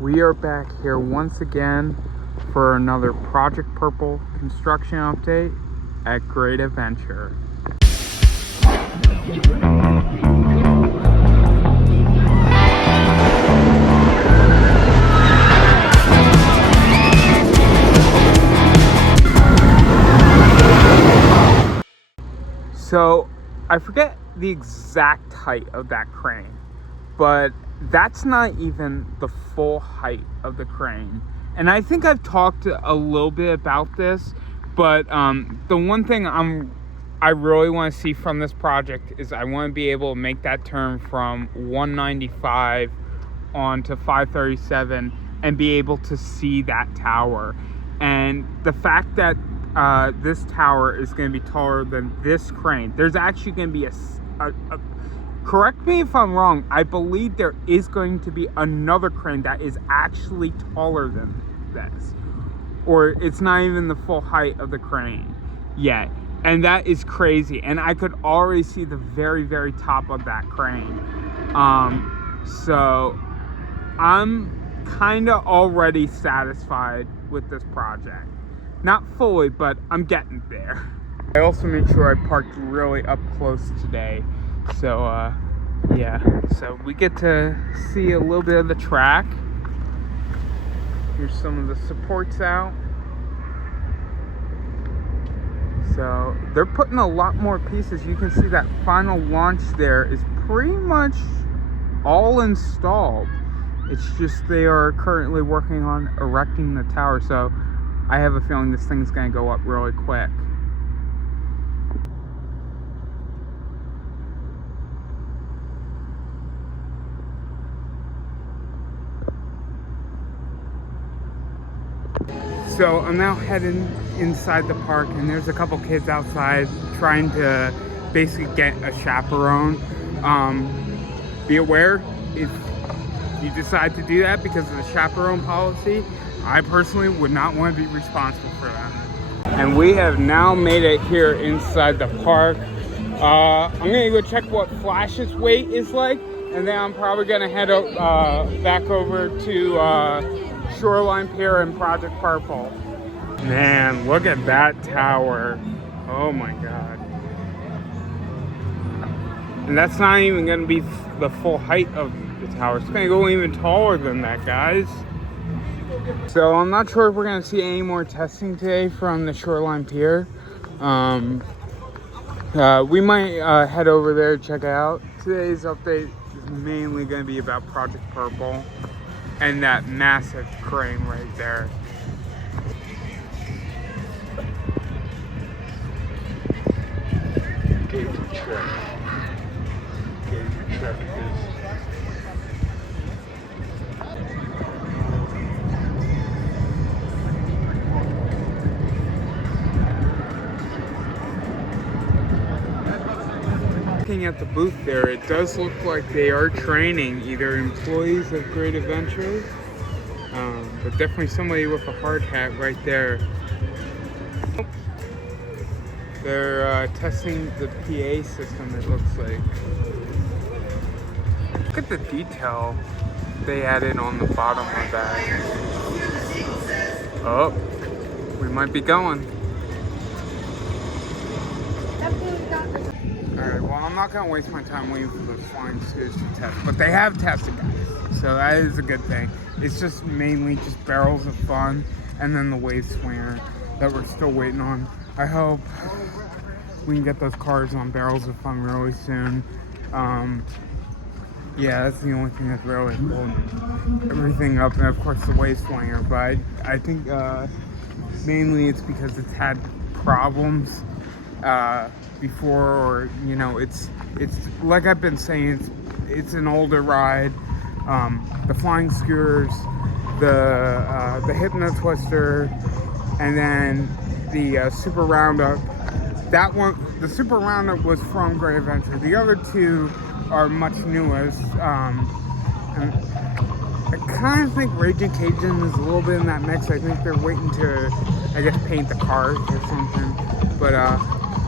We are back here once again for another Project Purple construction update at Great Adventure. So I forget the exact height of that crane, but that's not even the full height of the crane. And I think I've talked a little bit about this, but the one thing I really want to see from this project is I want to be able to make that turn from 195 onto 537 and be able to see that tower. And the fact that this tower is going to be taller than this crane, there's actually going to be a correct me if I'm wrong, I believe there is going to be another crane that is actually taller than this. Or it's not even the full height of the crane yet. And that is crazy. And I could already see the very, very top of that crane. So I'm kind of already satisfied with this project. Not fully, but I'm getting there. I also made sure I parked really up close today. So, yeah, so we get to see a little bit of the track. Here's some of the supports out. So, they're putting a lot more pieces. You can see that final launch there is pretty much all installed. It's just they are currently working on erecting the tower. So, I have a feeling this thing's going to go up really quick. So I'm now heading inside the park, and there's a couple kids outside trying to basically get a chaperone. Be aware, if you decide to do that because of the chaperone policy, I personally would not want to be responsible for that. And we have now made it here inside the park. I'm gonna go check what Flash's weight is like, and then I'm probably gonna head back over to Shoreline Pier and Project Purple. Man, look at that tower. Oh my god. And that's not even going to be the full height of the tower. It's going to go even taller than that, guys. So I'm not sure if we're going to see any more testing today from the Shoreline Pier. We might head over there to check it out. Today's update is mainly going to be about Project Purple and that massive crane right there. Looking at the booth there, it does look like they are training either employees of Great Adventure, but definitely somebody with a hard hat right there. They're testing the PA system, it looks like. Look at the detail they added on the bottom of that. Oh, we might be going. Alright, well, I'm not going to waste my time waiting for those flying scooters to test, but they have tested, guys, so that is a good thing. It's just mainly just barrels of fun, and then the wave swinger that we're still waiting on. I hope we can get those cars on barrels of fun really soon. Yeah, that's the only thing that's really holding everything up, and of course the wave swinger, but I think mainly it's because it's had problems before, or you know, it's like I've been saying, it's an older ride. The flying scooters, the Hypno Twister, and then the Super Roundup. That one, the Super Roundup, was from Great Adventure. The other two are much newest. And I kind of think Raging Cajun is a little bit in that mix. I think they're waiting to, I guess, paint the cars or something. But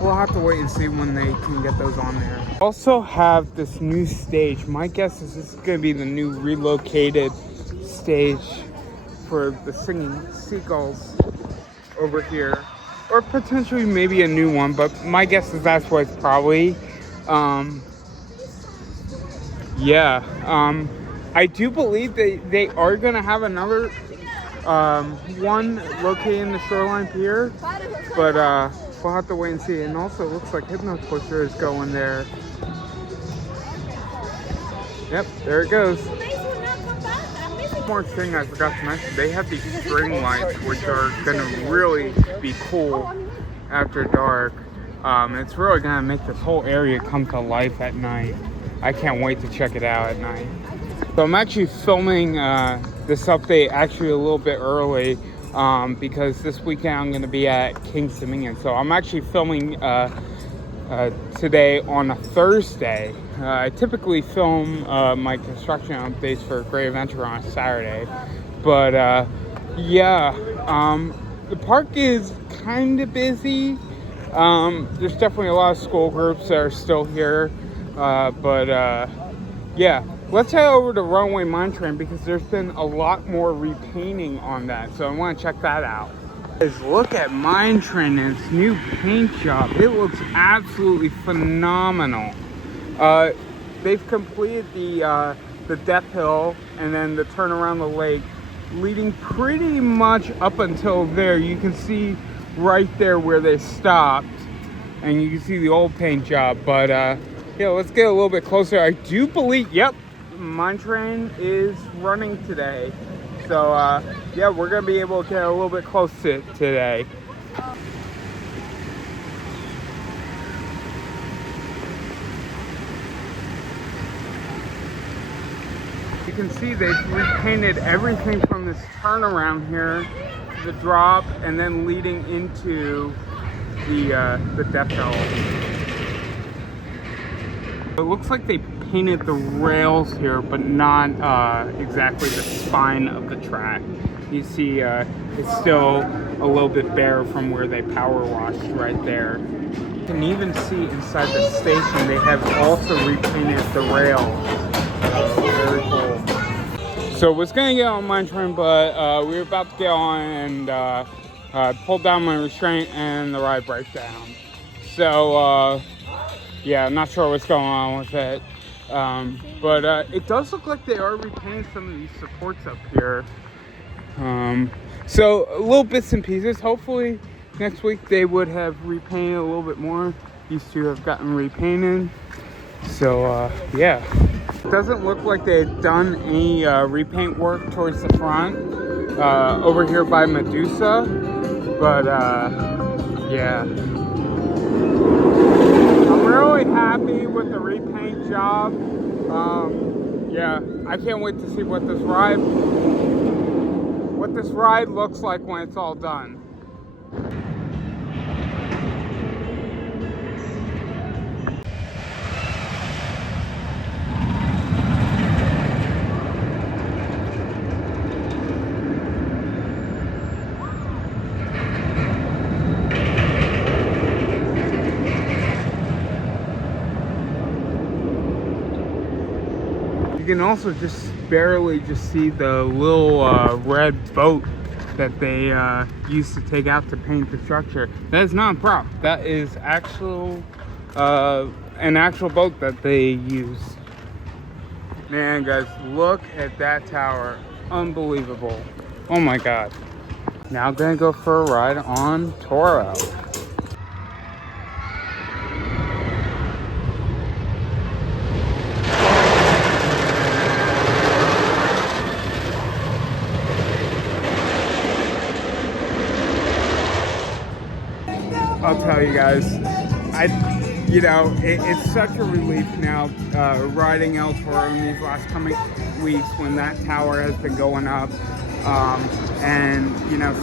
we'll have to wait and see when they can get those on there. Also have this new stage. My guess is this is going to be the new relocated stage stage for the singing seagulls over here, or potentially maybe a new one, but my guess is that's what it's probably. I do believe they are going to have another one located in the Shoreline Pier, but we'll have to wait and see. And also, it looks like Hypno Twister is going there. Yep, there it goes. One more thing I forgot to mention, they have these string lights, which are going to really be cool after dark. It's really going to make this whole area come to life at night. I can't wait to check it out at night. So I'm actually filming this update actually a little bit early because this weekend I'm going to be at King's Dominion. So I'm actually filming today on a Thursday. I typically film my construction updates for Great Adventure on a Saturday. But the park is kind of busy. There's definitely a lot of school groups that are still here. Let's head over to Runaway Mine Train because there's been a lot more repainting on that. So I want to check that out. Guys, look at Mine Train and its new paint job. It looks absolutely phenomenal. They've completed the Death Hill and then the turn around the lake, leading pretty much up until there. You can see right there where they stopped, and you can see the old paint job. But let's get a little bit closer. I do believe, yep, Mine Train is running today. So we're gonna be able to get a little bit close to it today. You can see they've repainted everything from this turnaround here to the drop, and then leading into the Death Hill. It looks like they painted the rails here, but not exactly the spine of the track. You see it's still a little bit bare from where they power washed right there. You can even see inside the station they have also repainted the rails. Very cool. So I was gonna get on Mine Train, but we were about to get on and pulled down my restraint and the ride broke down. So I'm not sure what's going on with it. But it does look like they are repainting some of these supports up here. So little bits and pieces. Hopefully next week they would have repainted a little bit more. These two have gotten repainted. So it doesn't look like they've done any repaint work towards the front over here by Medusa. But I'm really happy with the repaint job. I can't wait to see what this ride looks like when it's all done. You can also just barely see the little red boat that they used to take out to paint the structure. That is not a prop. That is an actual boat that they use. Man, guys, look at that tower. Unbelievable. Oh my God. Now I'm gonna go for a ride on Toro. I'll tell you guys, it's such a relief now riding El Toro in these last coming weeks when that tower has been going up, and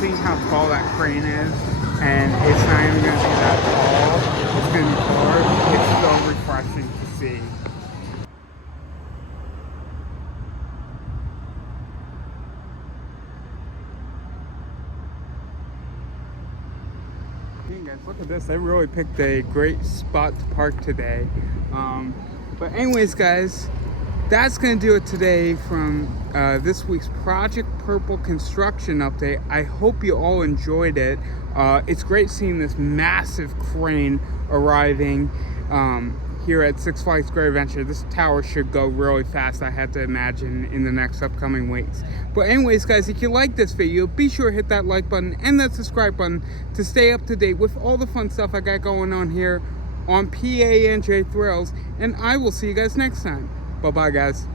seeing how tall that crane is, and it's not even going to be that tall, it's going to be taller. It's so refreshing to see. Hey guys, look at this. I really picked a great spot to park today. But anyways, guys, that's going to do it today from this week's Project Purple construction update. I hope you all enjoyed it. It's great seeing this massive crane arriving here at Six Flags Great Adventure. This tower should go really fast, I have to imagine, in the next upcoming weeks. But anyways, guys, if you like this video, be sure to hit that like button and that subscribe button to stay up to date with all the fun stuff I got going on here on PA&J Thrills. And I will see you guys next time. Bye-bye, guys.